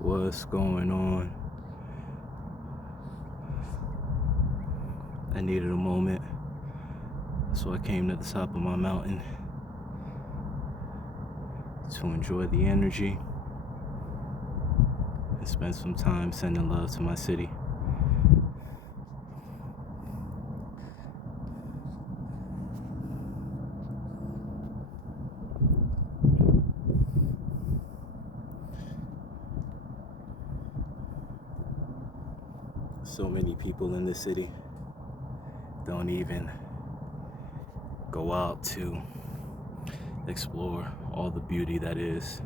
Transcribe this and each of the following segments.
What's going on? I needed a moment, so I came to the top of my mountain to enjoy the energy and spend some time sending love to my city. So many people in this city don't even go out to explore all the beauty that is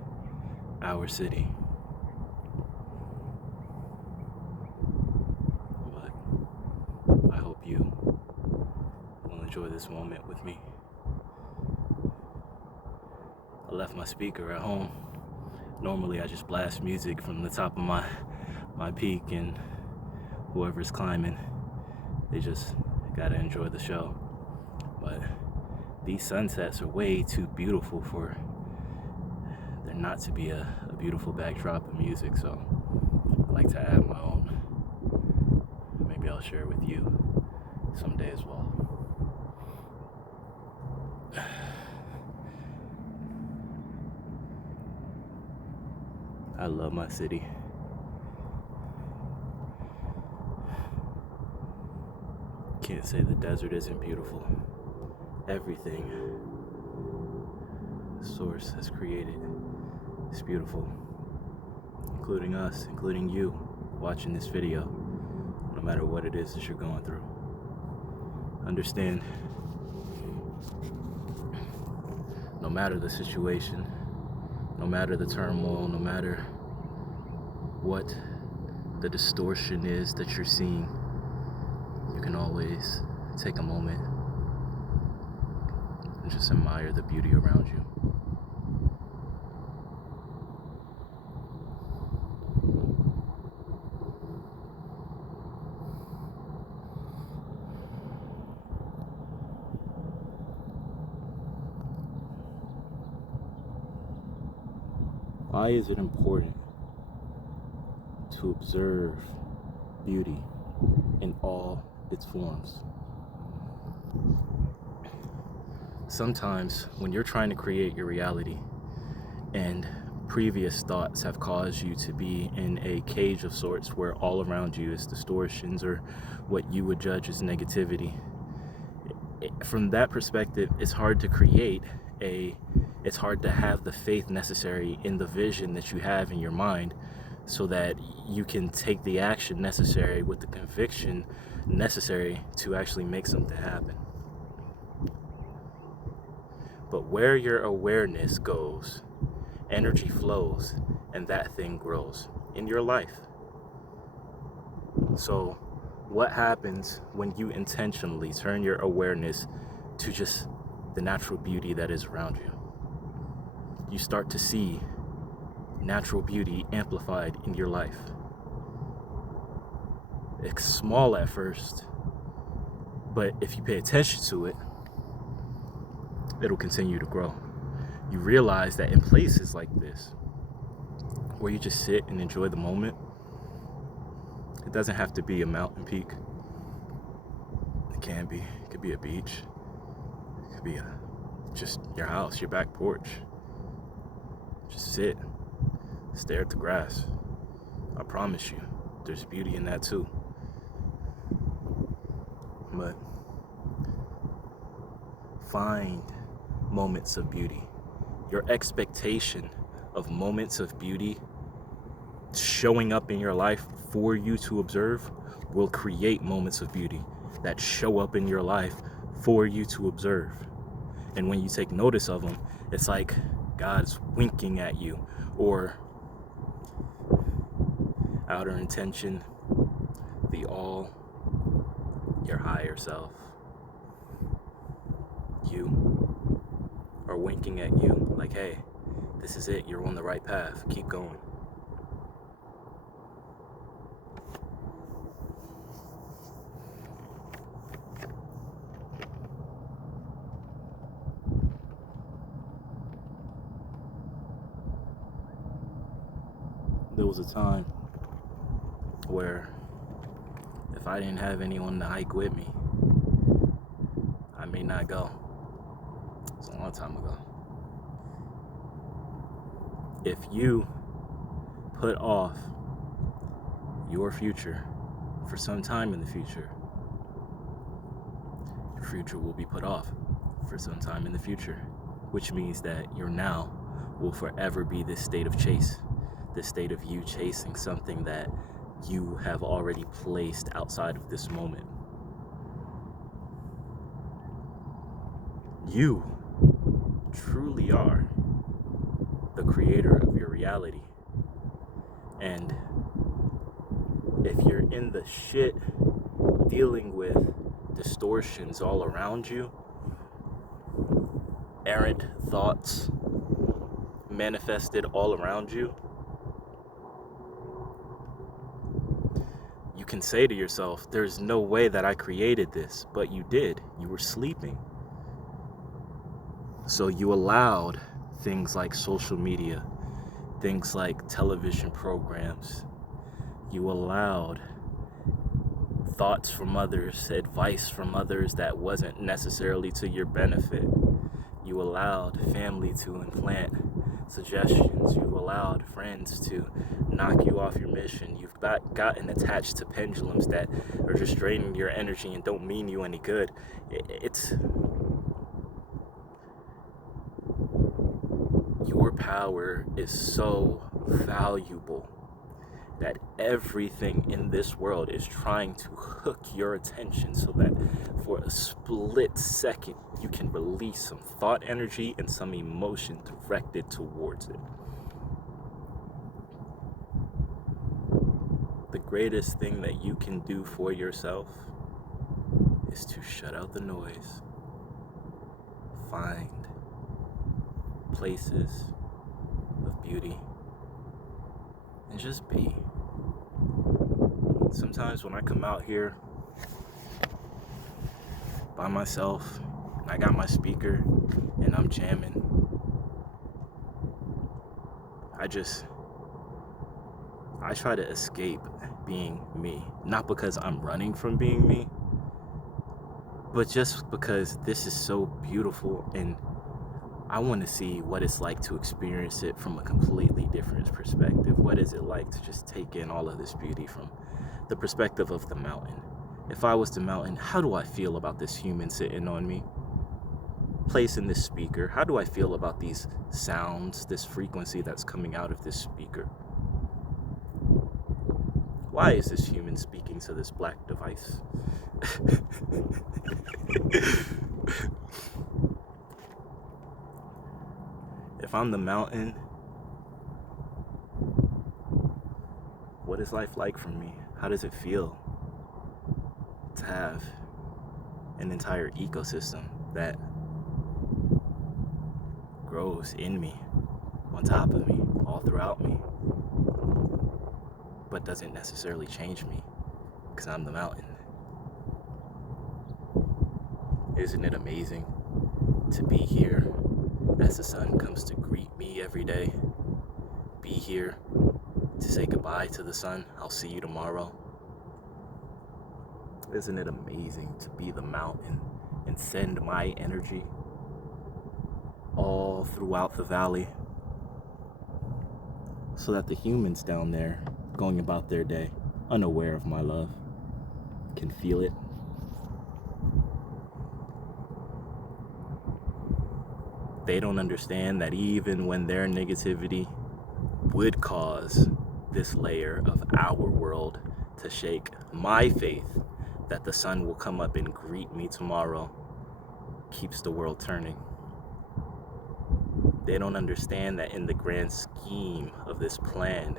our city. But I hope you will enjoy this moment with me. I left my speaker at home. Normally I just blast music from the top of my peak, and whoever's climbing, they just gotta enjoy the show. But these sunsets are way too beautiful for there not to be a beautiful backdrop of music, so I like to add my own. Maybe I'll share it with you someday as well. I love my city. Can't say the desert isn't beautiful. Everything Source has created is beautiful, including us, including you watching this video, no matter what it is that you're going through. Understand, no matter the situation, no matter the turmoil, no matter what the distortion is that you're seeing, you can always take a moment and just admire the beauty around you. Why is it important to observe beauty in all its forms? Sometimes when you're trying to create your reality and previous thoughts have caused you to be in a cage of sorts where all around you is distortions or what you would judge as negativity, from that perspective, it's hard to create it's hard to have the faith necessary in the vision that you have in your mind so that you can take the action necessary with the conviction necessary to actually make something happen. But where your awareness goes, energy flows, and that thing grows in your life. So what happens when you intentionally turn your awareness to just the natural beauty that is around you? You start to see natural beauty amplified in your life. It's small at first, but if you pay attention to it, it'll continue to grow. You realize that in places like this, where you just sit and enjoy the moment, it doesn't have to be a mountain peak. It can be. It could be a beach. It could be just your house, your back porch. Just sit, stare at the grass. I promise you, there's beauty in that too. But find moments of beauty. Your expectation of moments of beauty showing up in your life for you to observe will create moments of beauty that show up in your life for you to observe. And when you take notice of them, it's like God's winking at you, or outer intention, the all, your higher self, you are winking at you like, hey, this is it, you're on the right path, keep going. There was a time where if I didn't have anyone to hike with me, I may not go. It's a long time ago. If you put off your future for some time in the future, your future will be put off for some time in the future, which means that your now will forever be this state of chase, this state of you chasing something that you have already placed outside of this moment. You truly are the creator of your reality. And if you're in the shit dealing with distortions all around you, errant thoughts manifested all around you, you can say to yourself, there's no way that I created this, but you did. You were sleeping. So you allowed things like social media, things like television programs. You allowed thoughts from others, advice from others that wasn't necessarily to your benefit. You allowed family to implant suggestions. You allowed friends to knock you off your mission. You've gotten attached to pendulums that are just draining your energy and don't mean you any good. Your power is so valuable that everything in this world is trying to hook your attention so that for a split second you can release some thought energy and some emotion directed towards it. The greatest thing that you can do for yourself is to shut out the noise, find places of beauty, and just be. Sometimes when I come out here by myself, and I got my speaker and I'm jamming, I try to escape being me. Not because I'm running from being me, but just because this is so beautiful and I want to see what it's like to experience it from a completely different perspective. What is it like to just take in all of this beauty from the perspective of the mountain? If I was the mountain, how do I feel about this human sitting on me? Placing this speaker, how do I feel about these sounds, this frequency that's coming out of this speaker? Why is this human speaking to this black device? If I'm the mountain, what is life like for me? How does it feel to have an entire ecosystem that grows in me, on top of me, all throughout me, but doesn't necessarily change me because I'm the mountain? Isn't it amazing to be here as the sun comes to greet me every day? Be here to say goodbye to the sun. I'll see you tomorrow. Isn't it amazing to be the mountain and send my energy all throughout the valley so that the humans down there going about their day unaware of my love can feel it? They don't understand that even when their negativity would cause this layer of our world to shake, my faith that the sun will come up and greet me tomorrow keeps the world turning. They don't understand that in the grand scheme of this plan,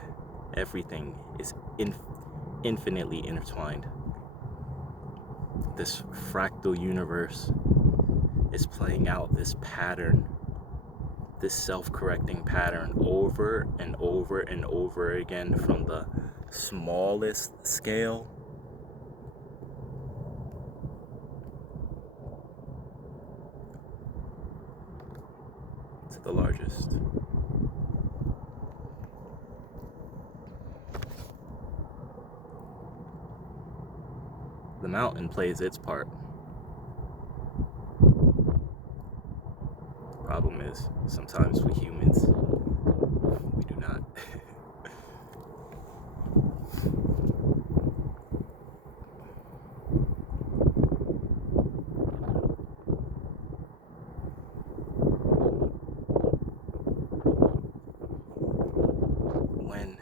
everything is infinitely intertwined. This fractal universe is playing out this pattern, this self-correcting pattern over and over and over again, from the smallest scale to the largest. the mountain plays its part. Problem is, sometimes we humans, we do not. When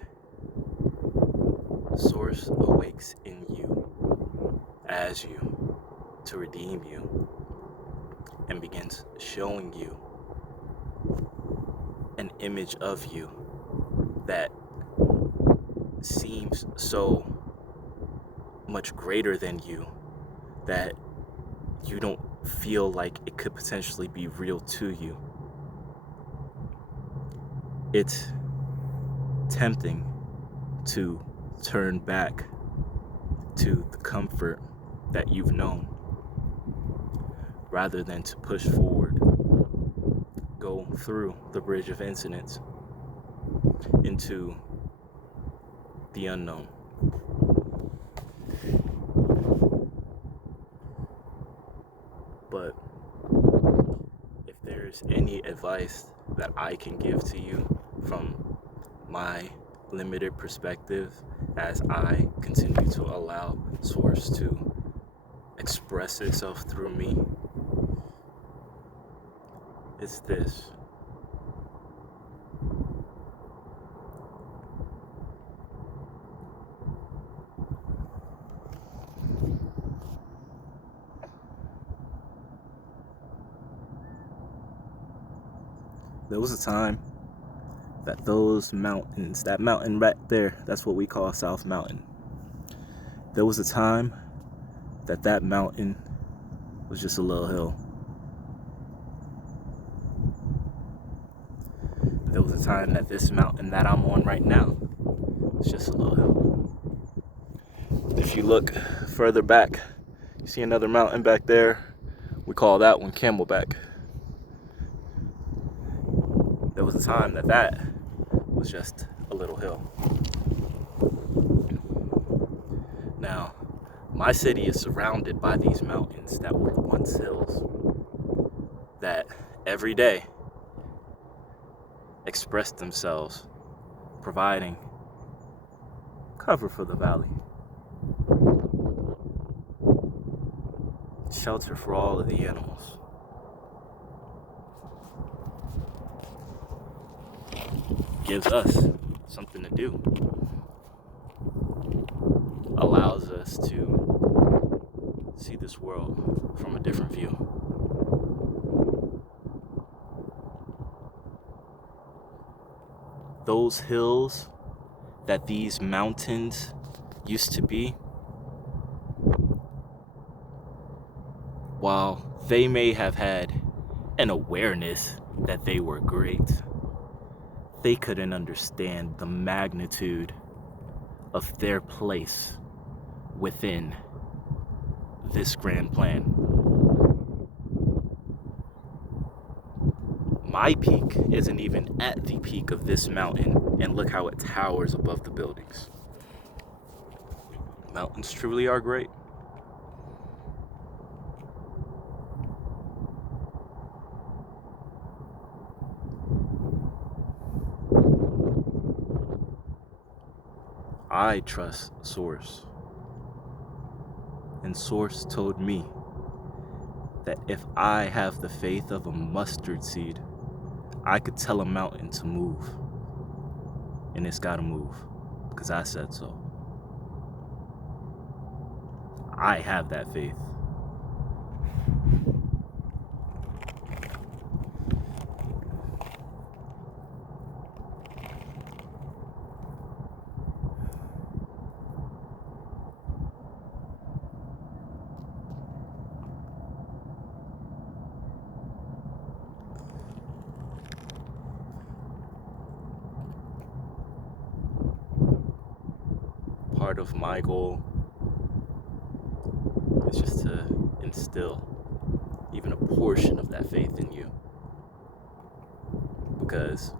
Source awakes in you as you to redeem you and begins showing you an image of you that seems so much greater than you that you don't feel like it could potentially be real to you. It's tempting to turn back to the comfort that you've known rather than to push forward, go through the bridge of incidents into the unknown. But if there's any advice that I can give to you from my limited perspective as I continue to allow Source to express itself through me, it's this. There was a time that those mountains, that mountain right there, that's what we call South Mountain. There was a time that that mountain was just a little hill. There was a time that this mountain that I'm on right now is just a little hill. If you look further back, you see another mountain back there. We call that one Camelback. There was a time that that was just a little hill. Now, my city is surrounded by these mountains that were once hills that every day expressed themselves, providing cover for the valley, shelter for all of the animals. Gives us something to do, allows us to see this world from a different view. Those hills that these mountains used to be, while they may have had an awareness that they were great, they couldn't understand the magnitude of their place within this grand plan. My peak isn't even at the peak of this mountain, and look how it towers above the buildings. Mountains truly are great. I trust Source. And Source told me that if I have the faith of a mustard seed, I could tell a mountain to move. And it's gotta move, because I said so. I have that faith. Part of my goal is just to instill even a portion of that faith in you. Because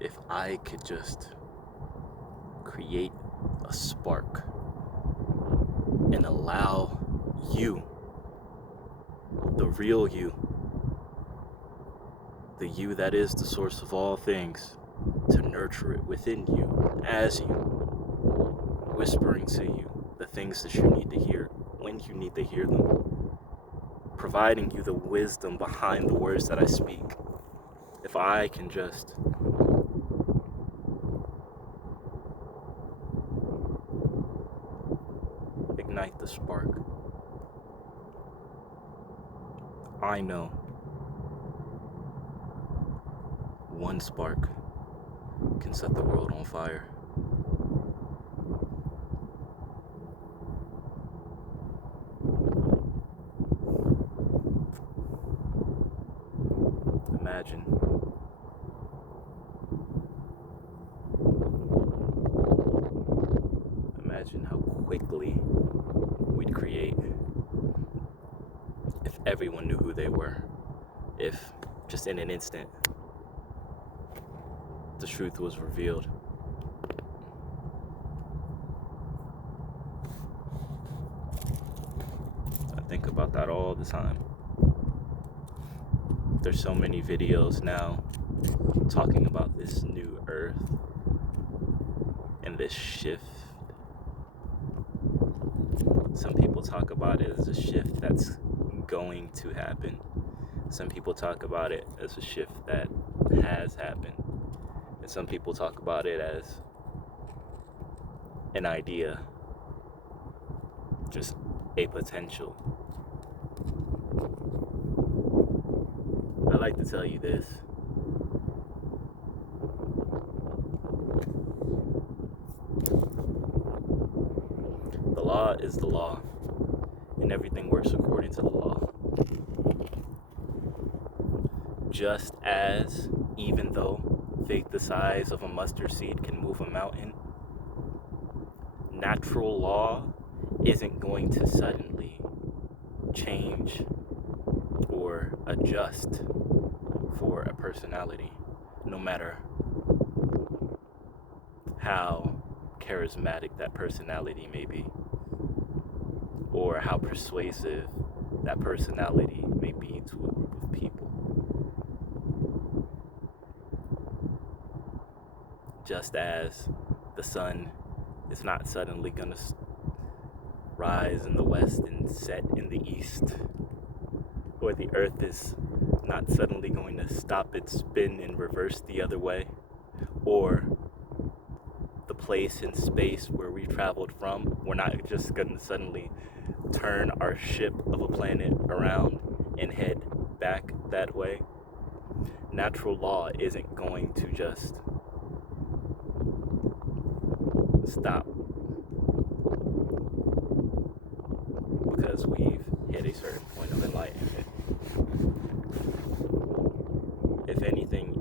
if I could just create a a spark and allow you, the real you, the you that is the source of all things, to nurture it within you, as you, whispering to you the things that you need to hear when you need to hear them, providing you the wisdom behind the words that I speak. If I can just ignite the spark, I know one spark can set the world on fire. Imagine how quickly we'd create if everyone knew who they were. If just in an instant the truth was revealed. I think about that all the time. There's so many videos now talking about this new earth and this shift. Some people talk about it as a shift that's going to happen. Some people talk about it as a shift that has happened. And some people talk about it as an idea, just a potential. I like to tell you this. The law is the law, and everything works according to the law. Just as, even though faith the size of a mustard seed can move a mountain, natural law isn't going to suddenly change or adjust for a personality, no matter how charismatic that personality may be, or how persuasive that personality may be to a group of people. Just as the sun is not suddenly going to rise in the west and set in the east, or the earth is not suddenly going to stop its spin and reverse the other way, or the place in space where we traveled from, we're not just going to suddenly turn our ship of a planet around and head back that way. Natural law isn't going to just stop because we've hit a certain point of enlightenment. If anything,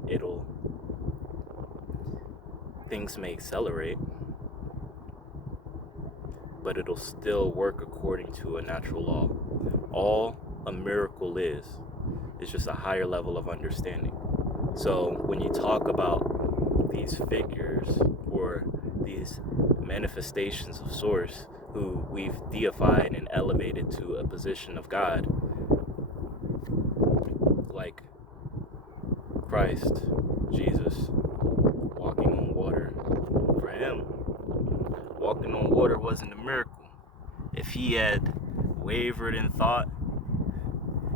things may accelerate, but it'll still work according to a natural law. All a miracle is just a higher level of understanding. So when you talk about these figures or these manifestations of Source who we've deified and elevated to a position of God, like Christ, Jesus, walking on water, for him, walking on water wasn't a miracle. If he had wavered in thought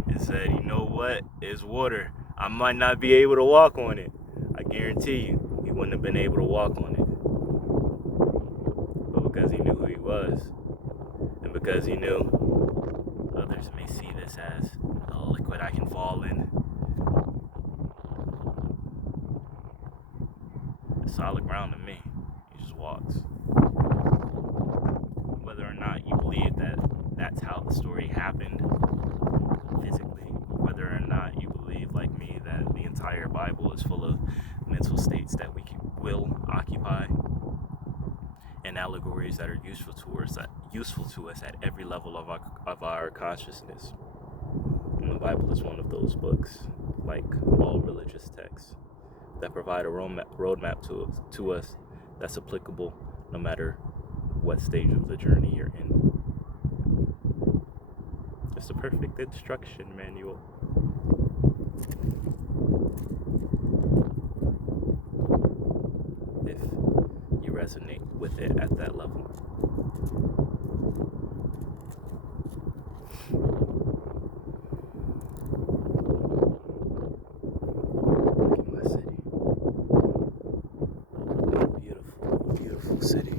and said, you know what, it's water, I might not be able to walk on it, I guarantee you, he wouldn't have been able to walk on it. But because he knew who he was, and because he knew others may see this as a liquid I can fall in, it's solid ground to me. He just walks. Whether or not you believe that that's how the story happened physically, whether or not you believe, like me, that the entire Bible is full of mental states that we will occupy, and allegories that are useful to us at every level of our consciousness. And the Bible is one of those books, like all religious texts, that provide a roadmap to us that's applicable no matter what stage of the journey you're in. It's a perfect instruction manual. If you resonate with it at that level. Look at my city. Beautiful, beautiful city.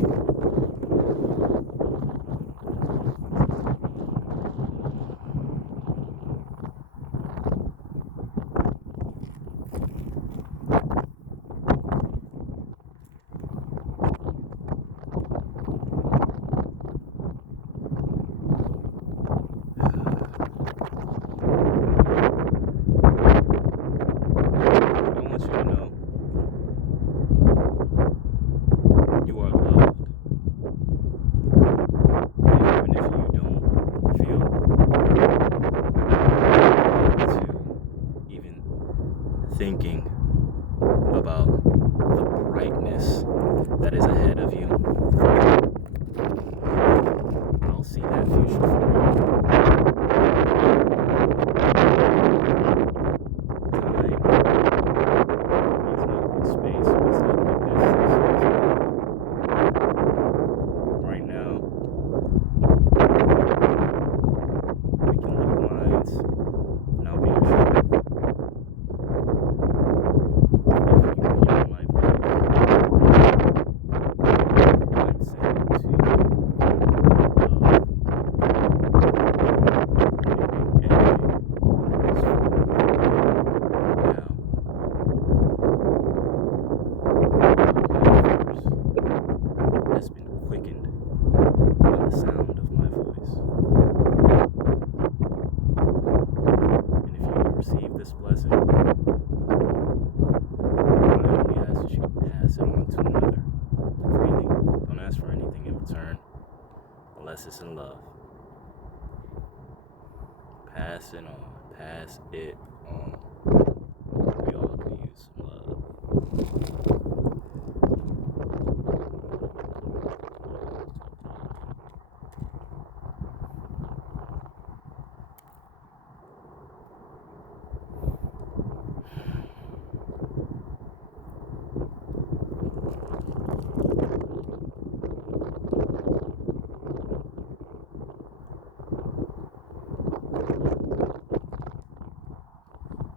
Thinking about the brightness that is ahead of you. I'll see that future for you. Time is nothing, space is nothing, distance is nothing. Right now, we can look minds, and I'll be your strength. Has been quickened by the sound of my voice. And if you would receive this blessing, I only ask that you pass it on to another freely. Don't ask for anything in return unless it's in love. Pass it on. Pass it on. We all can use some love.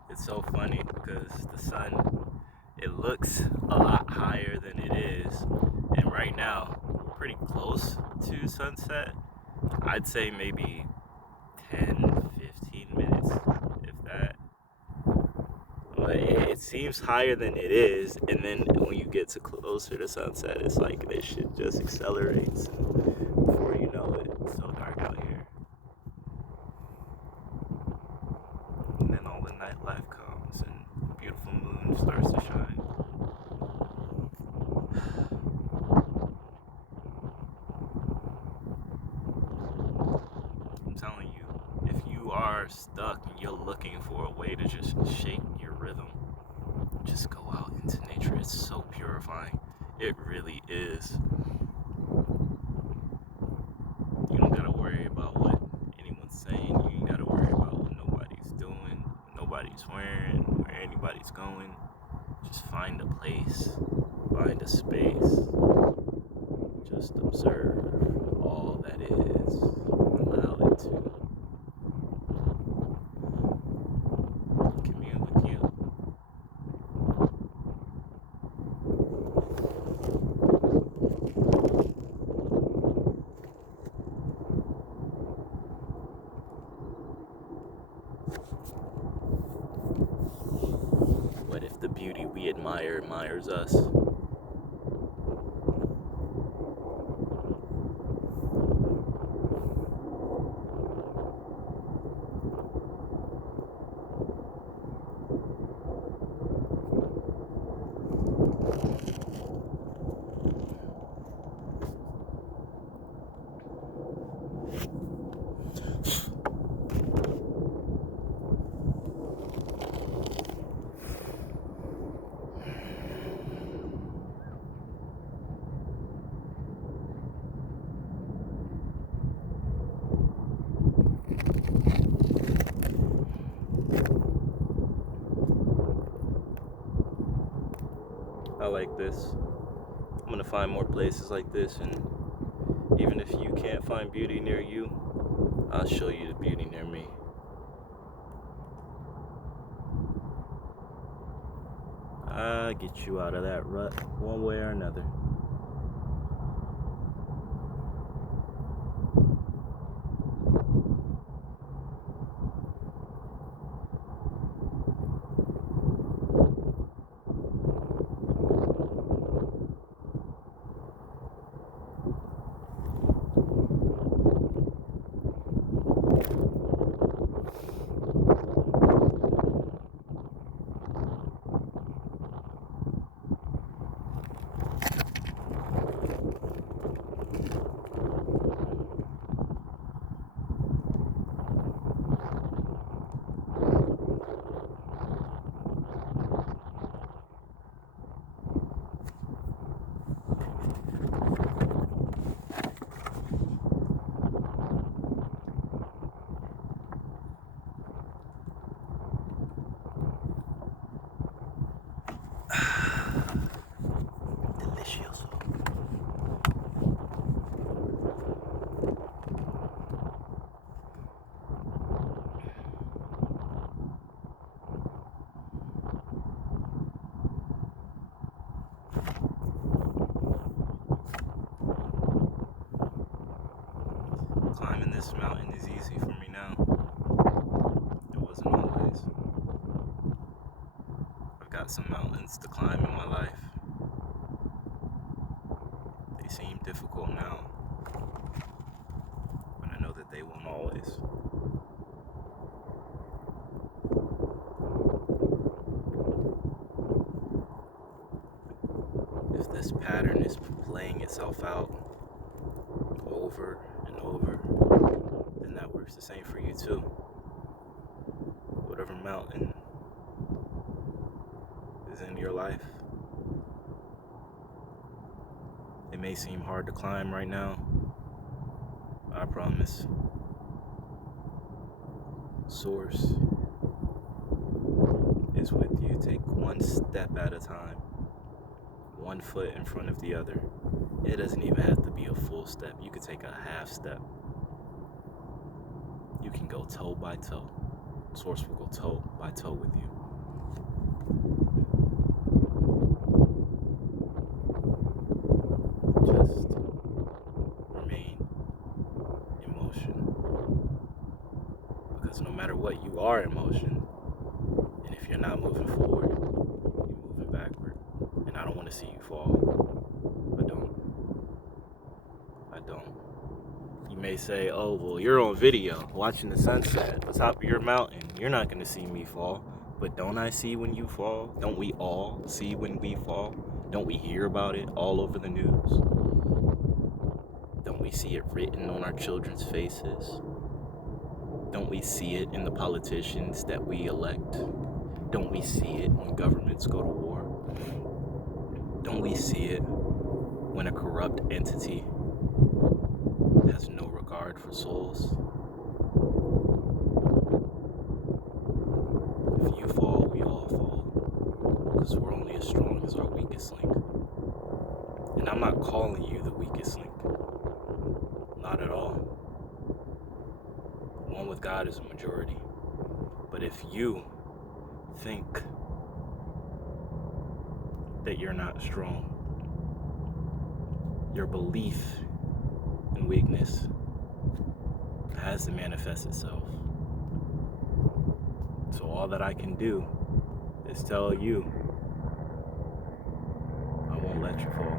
It's so funny because the sun, it looks a lot higher than it is, and right now we're pretty close to sunset. I'd say maybe 10, 15 minutes, if that. But it seems higher than it is, and then when you get to closer to sunset, it's like this shit just accelerates. Before you know it, it's so dark out here. And then all the nightlife comes and the beautiful moon starts to shine. I'm telling you, if you are stuck and you're looking for a way to just shake your rhythm, just go out into nature. It's so purifying. It really is. You don't gotta worry about what anyone's saying. You ain't gotta worry about what nobody's doing, what nobody's wearing, where anybody's going. Just find a place, find a space. Just observe all that is. Allow it to commune with you. What if the beauty we admire admires us? I like this. I'm gonna find more places like this, and even if you can't find beauty near you, I'll show you the beauty near me. I'll get you out of that rut one way or another. Delicious. Climbing this mountain is easy for me now. It wasn't always. I've got some mountains to climb in my life. They seem difficult now, but I know that they won't always. If this pattern is playing itself out over and over, then that works the same for you too. Whatever mountain is in your life, it may seem hard to climb right now. I promise. Source is with you. Take one step at a time, one foot in front of the other. It doesn't even have to be a full step. You could take a half step. You can go toe by toe. Source will go toe by toe with you. Just remain in motion. Because no matter what, you are in motion. And if you're not moving forward, you're moving backward. And I don't want to see you fall. I don't. You may say, oh, well, you're on video watching the sunset at the top of your mountain. You're not going to see me fall. But don't I see when you fall? Don't we all see when we fall? Don't we hear about it all over the news? Don't we see it written on our children's faces? Don't we see it in the politicians that we elect? Don't we see it when governments go to war? Don't we see it when a corrupt entity has no regard for souls? If you fall, we all fall, because we're only as strong as our weakest link. And I'm not calling you the weakest link. Not at all. One with God is a majority. But if you think that you're not strong, your belief in weakness has to manifest itself. So all that I can do is tell you, I won't let you fall.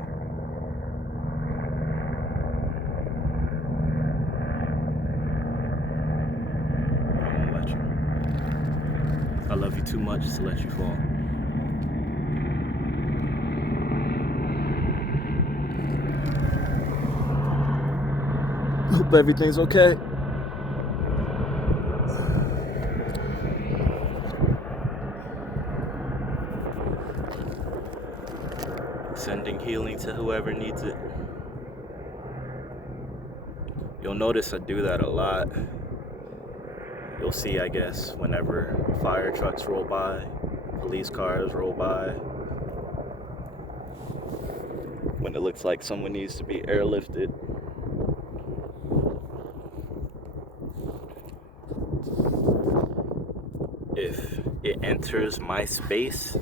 I won't let you. I love you too much to let you fall. Hope everything's okay. Sending healing to whoever needs it. You'll notice I do that a lot. You'll see, I guess, whenever fire trucks roll by, police cars roll by, when it looks like someone needs to be airlifted. If it enters my space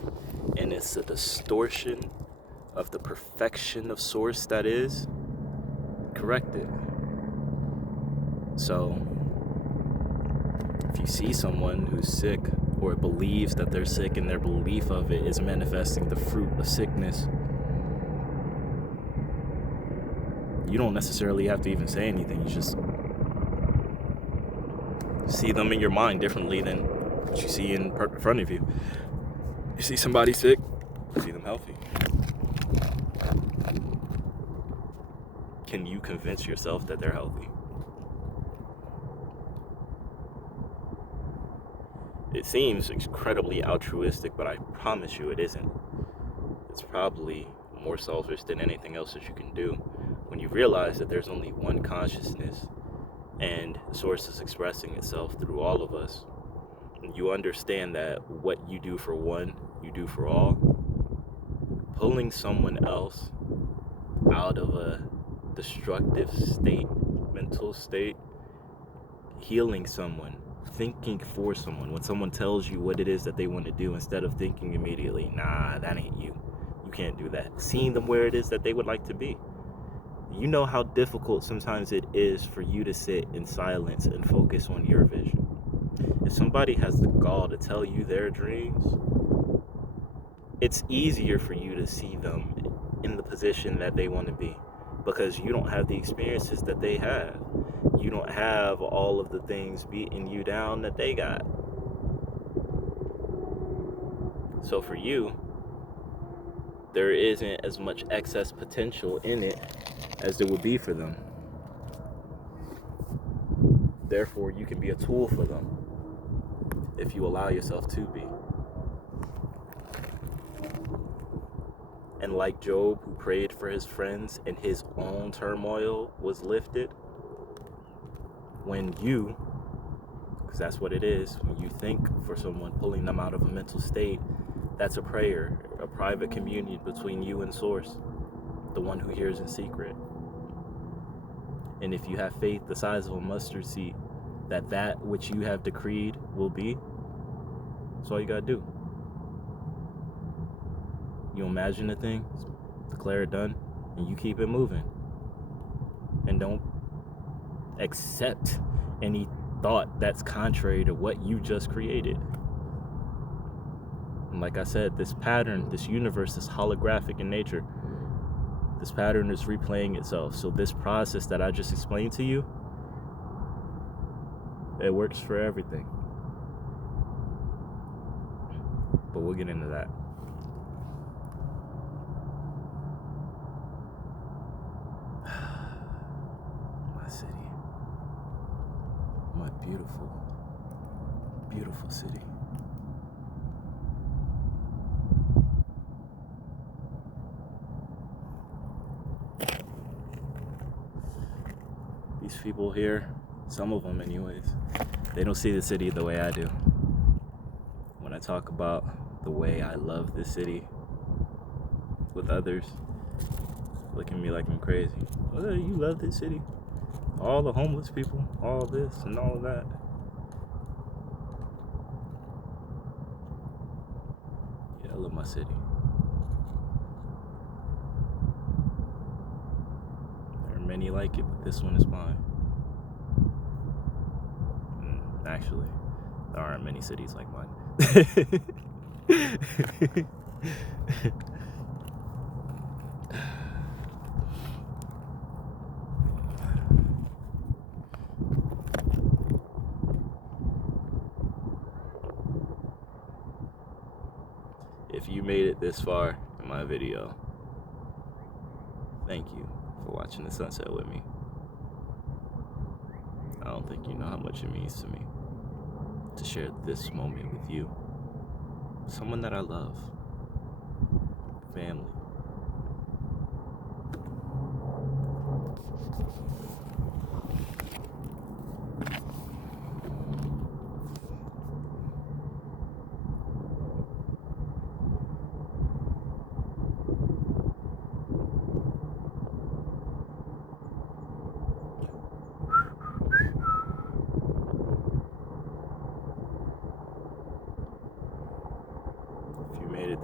and it's a distortion of the perfection of source that is, correct it. So if you see someone who's sick or believes that they're sick and their belief of it is manifesting the fruit of sickness, you don't necessarily have to even say anything. You just see them in your mind differently than what you see in front of you. You see somebody sick, you see them healthy. Can you convince yourself that they're healthy? It seems incredibly altruistic, but I promise you it isn't. It's probably more selfish than anything else that you can do when you realize that there's only one consciousness and the source is expressing itself through all of us. And you understand that what you do for one, you do for all. Pulling someone else out of a destructive state, mental state, healing someone, thinking for someone, when someone tells you what it is that they want to do, instead of thinking immediately, nah, that ain't you. You can't do that. Seeing them where it is that they would like to be. You know how difficult sometimes it is for you to sit in silence and focus on your vision. If somebody has the gall to tell you their dreams, it's easier for you to see them in the position that they want to be, because you don't have the experiences that they have. You don't have all of the things beating you down that they got. So for you, there isn't as much excess potential in it as there would be for them. Therefore, you can be a tool for them if you allow yourself to be. And like Job, who prayed for his friends and his own turmoil was lifted, when you, because that's what it is, when you think for someone, pulling them out of a mental state, that's a prayer, a private communion between you and Source, the one who hears in secret. And if you have faith the size of a mustard seed, that which you have decreed will be, that's all you gotta do. You imagine a thing, declare it done, and you keep it moving. And don't accept any thought that's contrary to what you just created. And like I said, this pattern, this universe is holographic in nature. This pattern is replaying itself. So this process that I just explained to you, it works for everything. But we'll get into that. My city. My beautiful, beautiful city. These people here, some of them anyways, they don't see the city the way I do. When I talk about the way I love this city with others, look at me like I'm crazy. Oh, you love this city? All the homeless people, all this and all of that. Yeah, I love my city. There are many like it, but this one is mine. Actually, there aren't many cities like mine. If you made it this far in my video, thank you for watching the sunset with me. I don't think you know how much it means to me to share this moment with you. Someone that I love. Family.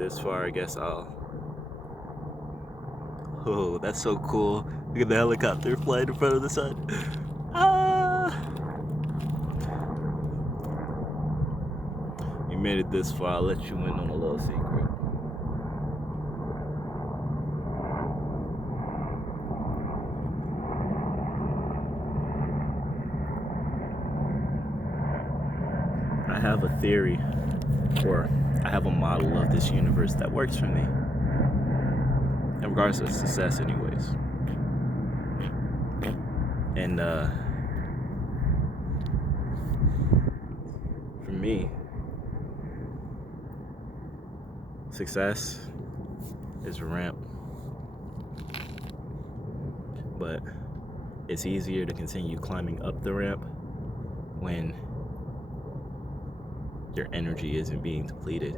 this far, I guess I'll... Oh, that's so cool. Look at the helicopter flying in front of the sun. Ah! You made it this far, I'll let you in on a little secret. I have a theory, or I have a model of this universe that works for me. In regards to success anyways. And for me, success is a ramp. But it's easier to continue climbing up the ramp when your energy isn't being depleted.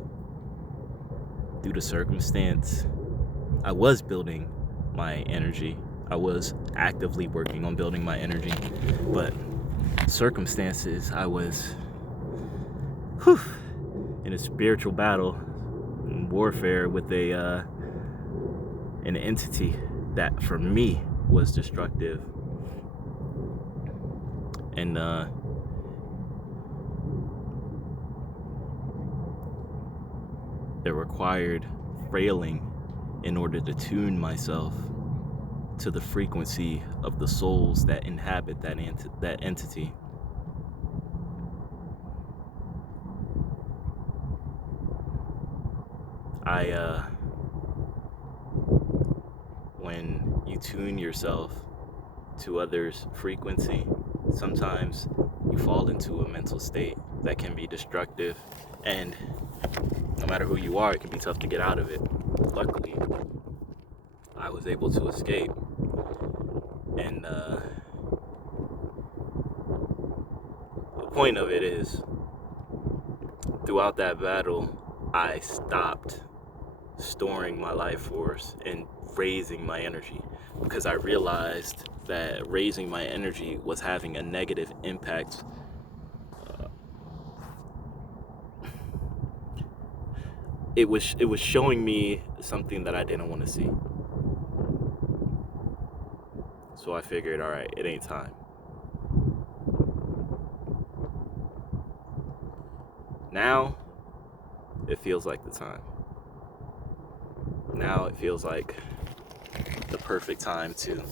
Due to circumstance, I was building my energy. I was actively working on building my energy, but circumstances, I was in a spiritual battle, warfare with an entity that for me was destructive. And it required frailing in order to tune myself to the frequency of the souls that inhabit that entity. When you tune yourself to others' frequency, sometimes you fall into a mental state that can be destructive, and no matter who you are, it can be tough to get out of it. Luckily, I was able to escape, and the point of it is, throughout that battle, I stopped storing my life force and raising my energy, because I realized that raising my energy was having a negative impact. It was showing me something that I didn't want to see. So I figured, all right, it ain't time. Now, it feels like the time. Now it feels like the perfect time to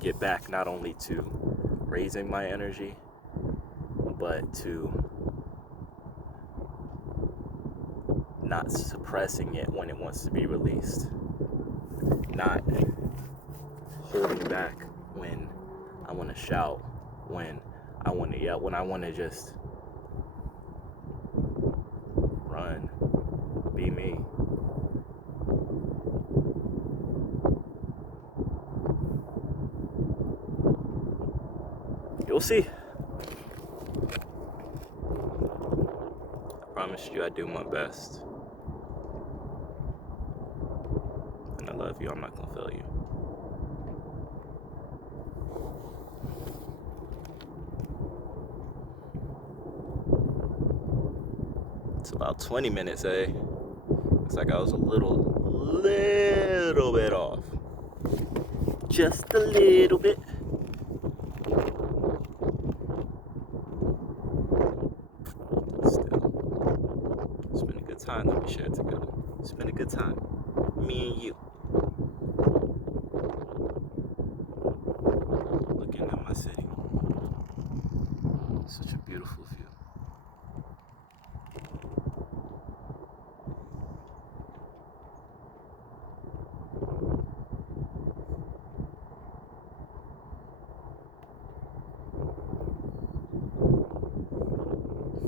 get back not only to raising my energy, but to not suppressing it when it wants to be released. Not holding back when I want to shout, when I want to yell, when I want to just run, be me. You'll see. I promise you I do my best. And I love you, I'm not gonna fail you. It's about 20 minutes, eh? Looks like I was a little bit off. Just a little bit. Still, it's been a good time that we shared together. It's been a good time. Me and you. Looking at my city. Such a beautiful view.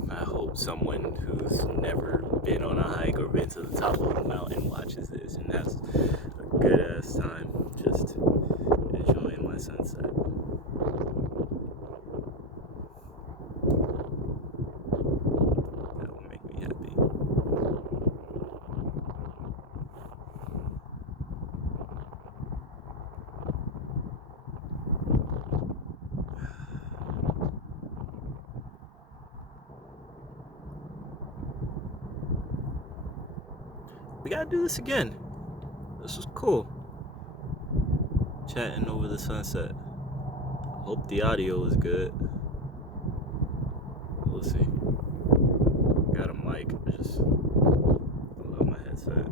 I hope someone who's never been on a hike or been to the top of a mountain watches this and has a good ass time just enjoying my sunset. That will make me happy. we gotta do this again. This was cool. Chatting over the sunset. Hope the audio is good. We'll see. Got a mic. I love my headset.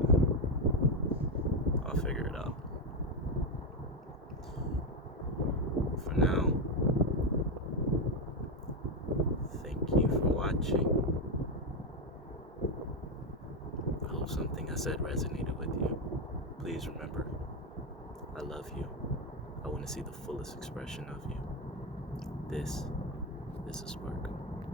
I'll figure it out. For now, thank you for watching. I hope something I said resonated with you. Please remember, I love you. I want to see the fullest expression of you. This is Spark.